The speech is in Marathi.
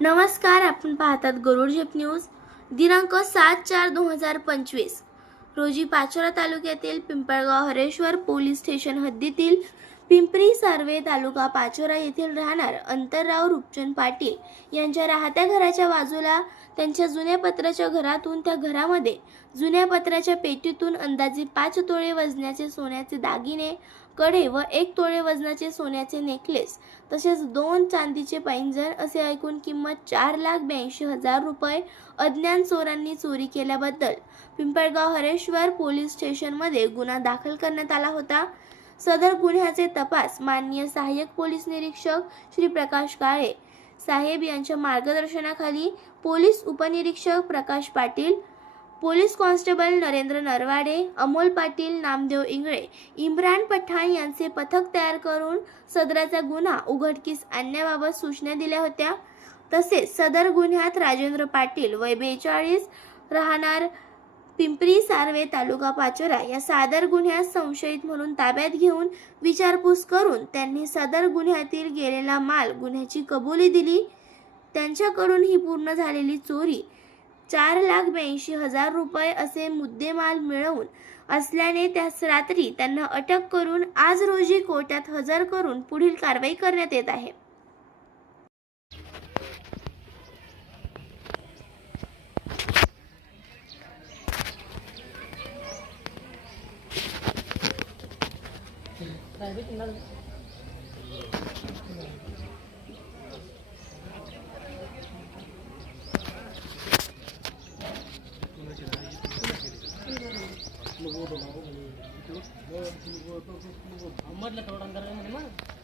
नमस्कार आपण पाहतात गरुड झेप न्यूज दिनांक सात चार दोन हजार पंचवीस. रोजी पाचोरा तालुक्यातील पिंपळगाव हरेश्वर पोलीस स्टेशन हद्दीतील पिंपरी सार्वे तालुका पाचोरा येथील राहणार अंतरराव रूपचंद पाटील यांच्या राहत्या घराच्या बाजूला त्यांच्या जुन्या पत्राच्या घरातून त्या घरामध्ये जुन्या पत्राच्या पेटीतून अंदाजे पाच तोळे वजनाचे सोन्याचे दागिने कडे व एक तोळे वजनाचे सोन्याचे नेकलेस तसेच दोन चांदीचे पैंजण असे ऐकून किंमत चार लाख ब्याऐंशी हजार रुपये अज्ञान चोरांनी चोरी केल्याबद्दल पिंपळगाव हरेश्वर पोलीस स्टेशनमध्ये गुन्हा दाखल करण्यात आला होता. सदर गुन्ह्याचे तपास माननीय सहाय्यक पोलीस निरीक्षक श्री प्रकाश काळे साहेब यांच्या मार्गदर्शनाखाली पोलीस उपनिरीक्षक प्रकाश पाटील पोलीस कॉन्स्टेबल नरेंद्र नरवाडे अमोल पाटील नामदेव इंगळे इम्रान पठाण यांचे पथक तयार करून सदराचा गुन्हा उघडकीस आणण्याबाबत सूचना दिल्या होत्या. तसेच सदर गुन्ह्यात राजेंद्र पाटील वय बेचाळीस राहणार पिंपरी सार्वे तालुका पाचोरा या सादर गुन्ह्यात संशयित म्हणून ताब्यात घेऊन विचारपूस करून त्यांनी सदर गुन्ह्यातील गेलेला माल गुन्ह्याची कबुली दिली. त्यांच्याकडून ही पूर्ण झालेली चोरी चार लाख ब्याऐंशी हजार रुपये असे मुद्देमाल मिळवून असल्याने त्याच रात्री त्यांना अटक करून आज रोजी कोर्टात हजर करून पुढील कारवाई करण्यात येत आहे. म्हटलं थोडं अंदर मध्ये मग म्हटलं काय थोडं नाही